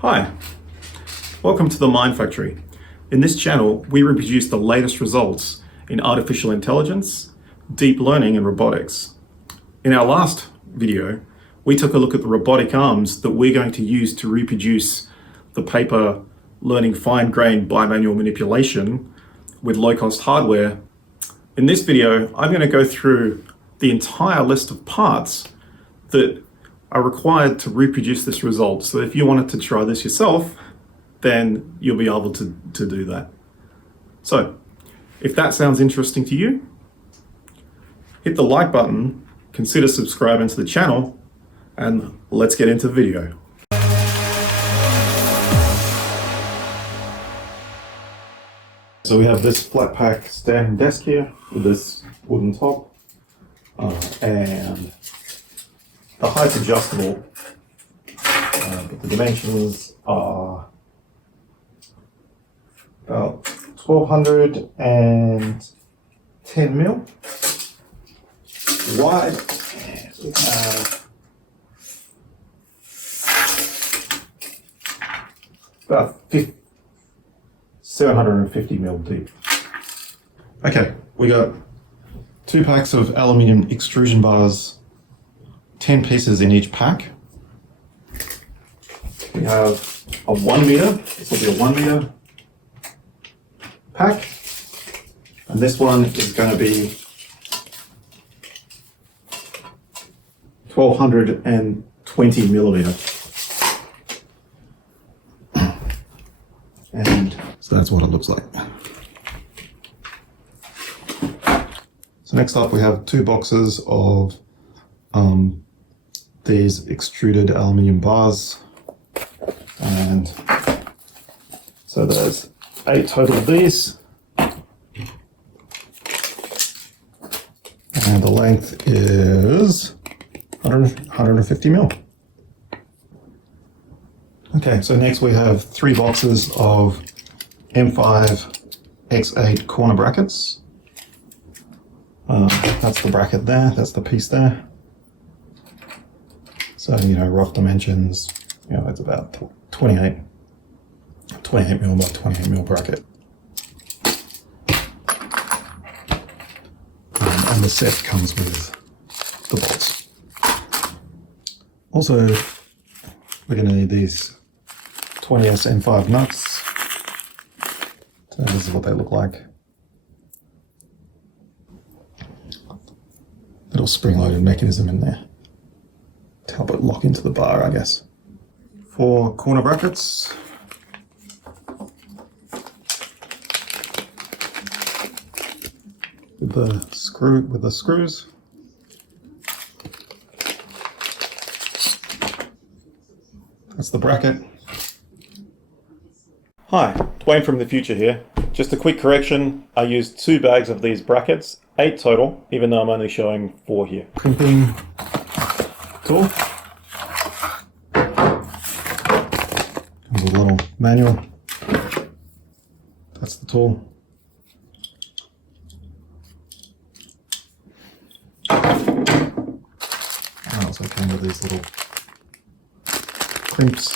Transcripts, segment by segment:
Hi, welcome to the Mind Factory. In this channel, we reproduce the latest results in artificial intelligence, deep learning, and robotics. In our last video, we took a look at the robotic arms that we're going to use to reproduce the paper learning fine-grained bimanual manipulation with low-cost hardware. In this video, I'm going to go through the entire list of parts that are required to reproduce this result. So if you wanted to try this yourself, then you'll be able to do that. So if that sounds interesting to you, hit the like button, consider subscribing to the channel, and let's get into the video. So we have this flat pack standing desk here with this wooden top, and the height's adjustable, but the dimensions are about 1210 mil wide, and we have about 750 mil deep. Okay, we got 2 packs of aluminium extrusion bars, 10 pieces in each pack. We have a 1 meter, this will be a 1 meter pack, and this one is going to be 1220 millimeter. And so that's what it looks like. So next up we have 2 boxes of these extruded aluminium bars, and so there's 8 total of these, and the length is 150 mil. Okay, so next we have 3 boxes of M5X8 corner brackets. That's the bracket there, that's the piece there. So, rough dimensions, it's about 28 mil by 28 mil bracket. And the set comes with the bolts. Also, we're going to need these 20S M5 nuts. So this is what they look like. Little spring-loaded mechanism in there to help it lock into the bar, I guess. 4 corner brackets. With the screws. That's the bracket. Hi, Duane from the future here. Just a quick correction, I used 2 bags of these brackets, 8 total, even though I'm only showing 4 here. Crimping tool. Comes with a little manual. That's the tool. I also came with these little crimps.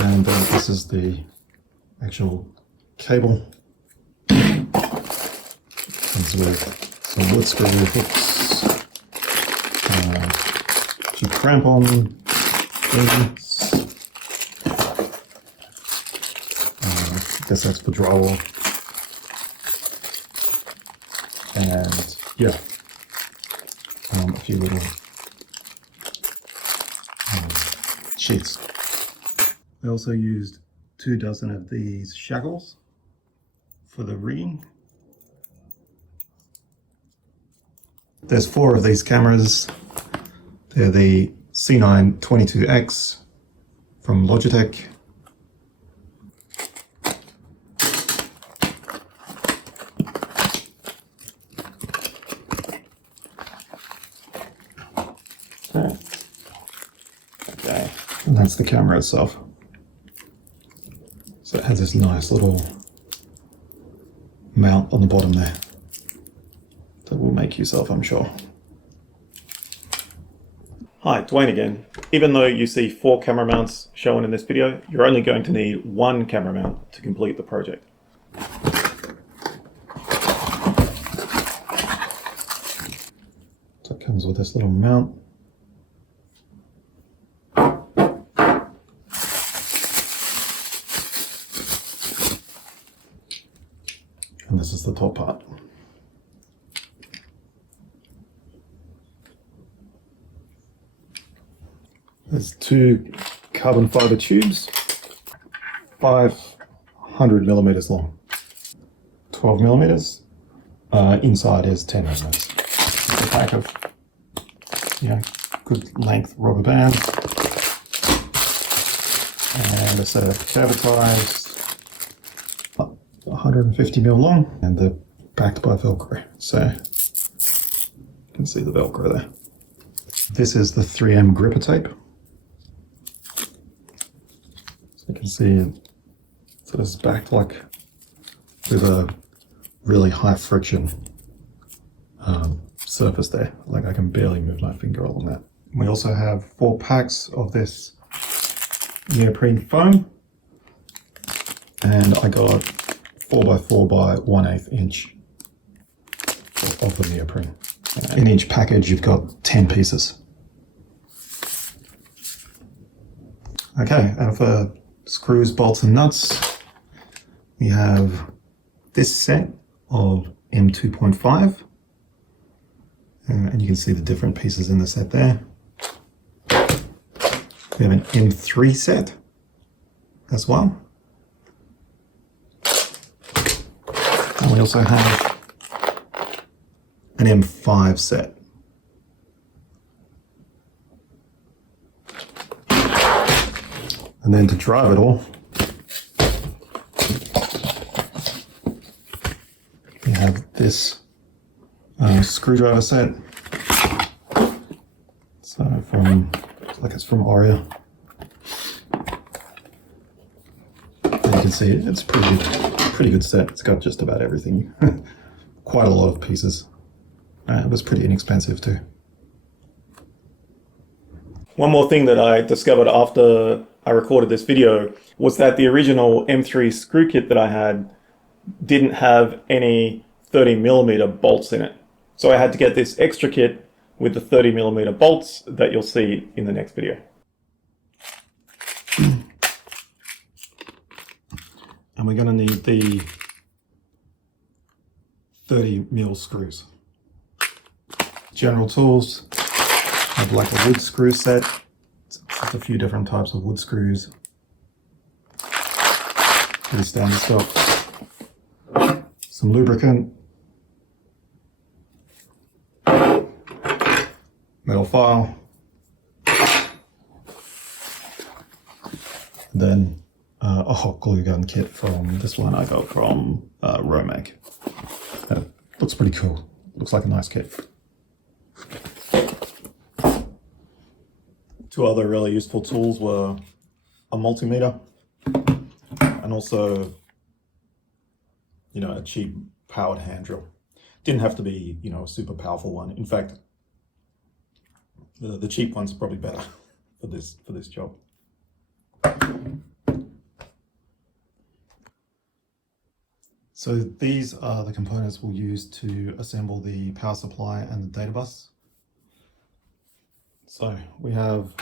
And this is the actual cable. Comes with some wood screw hooks, 2 crampon things. I guess that's for drywall. And yeah, a few little sheets. I also used 2 dozen of these shackles for the rigging. There's 4 of these cameras. They're the C922X from Logitech. Okay, and that's the camera itself. So it has this nice little mount on the bottom there that will make use of, I'm sure. Hi, Hi, Duane again. Even though you see 4 camera mounts shown in this video, you're only going to need 1 camera mount to complete the project. So it comes with this little mount. And this is the top part. There's 2 carbon fiber tubes, 500 millimeters long, 12 millimeters. Inside is 10 millimeters. A pack of, good length rubber bands, and a set of cable ties, 150 mil long, and they're backed by Velcro. So you can see the Velcro there. This is the 3M gripper tape. So you can see it sort of is backed like with a really high friction surface there. Like I can barely move my finger along that. We also have 4 packs of this neoprene foam, and I got 4x4 by 1/8 inch of the neoprene. In each package you've got 10 pieces. Okay, and for screws, bolts and nuts, we have this set of M2.5, and you can see the different pieces in the set there. We have an M3 set as well. And we also have an M5 set. And then to drive it all, we have this screwdriver set. So it's from Oreo. And you can see it's pretty good set. It's got just about everything. Quite a lot of pieces. It was pretty inexpensive too. One more thing that I discovered after I recorded this video was that the original M3 screw kit that I had didn't have any 30mm bolts in it. So I had to get this extra kit with the 30mm bolts that you'll see in the next video. And we're going to need the 30mm screws. General tools, I have like a wood screw set. It's a few different types of wood screws. Pretty standard stuff. Some lubricant. Metal file. And then a hot glue gun kit from this one I got from Romac. Looks pretty cool. Looks like a nice kit. 2 other really useful tools were a multimeter and also, a cheap powered hand drill. Didn't have to be, a super powerful one. In fact, the cheap one's probably better for this job. So these are the components we'll use to assemble the power supply and the data bus. So we have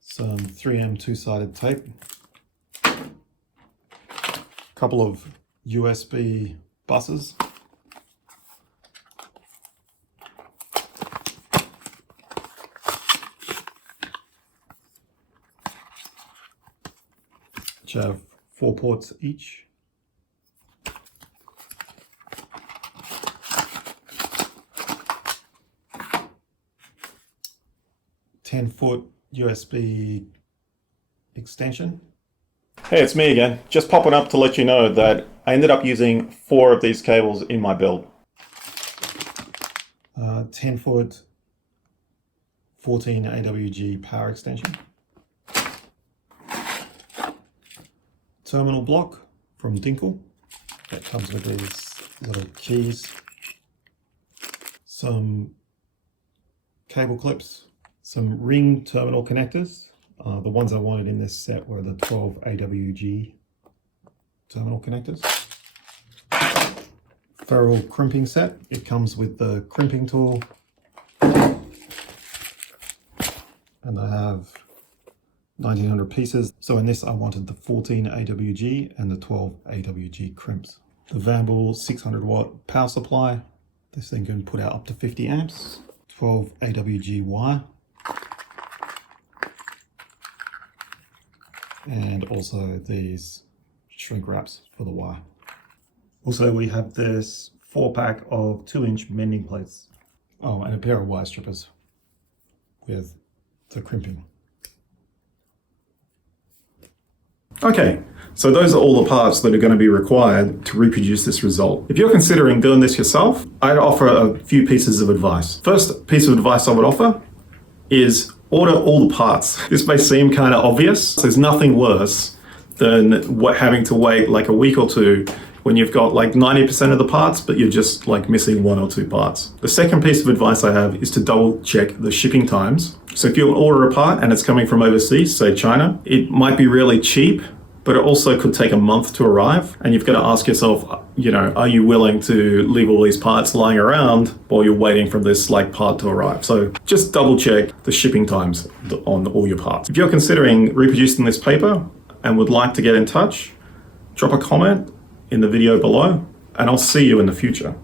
some 3M 2-sided tape, a couple of USB buses, which have 4 ports each. .10-foot USB extension. Hey, it's me again. Just popping up to let you know that I ended up using 4 of these cables in my build. 10-foot 14 AWG power extension. Terminal block from Dinkle that comes with these little keys. Some cable clips, some ring terminal connectors. The ones I wanted in this set were the 12 AWG terminal connectors. Ferrule crimping set. It comes with the crimping tool, and I have 1900 pieces. So in this I wanted the 14 AWG and the 12 AWG crimps. The Vanbull 600 watt power supply. This thing can put out up to 50 amps. 12 AWG wire. And also these shrink wraps for the wire. Also we have this 4-pack of 2-inch mending plates. Oh, and a pair of wire strippers with the crimping. Okay, so those are all the parts that are going to be required to reproduce this result. If you're considering doing this yourself, I'd offer a few pieces of advice. First piece of advice I would offer is order all the parts. This may seem kind of obvious. There's nothing worse than having to wait like a week or two when you've got like 90% of the parts, but you're just like missing 1 or 2 parts. The second piece of advice I have is to double check the shipping times. So if you order a part and it's coming from overseas, say China, it might be really cheap, but it also could take a month to arrive. And you've got to ask yourself, are you willing to leave all these parts lying around while you're waiting for this like part to arrive? So just double check the shipping times on all your parts. If you're considering reproducing this paper and would like to get in touch, drop a comment in the video below, and I'll see you in the future.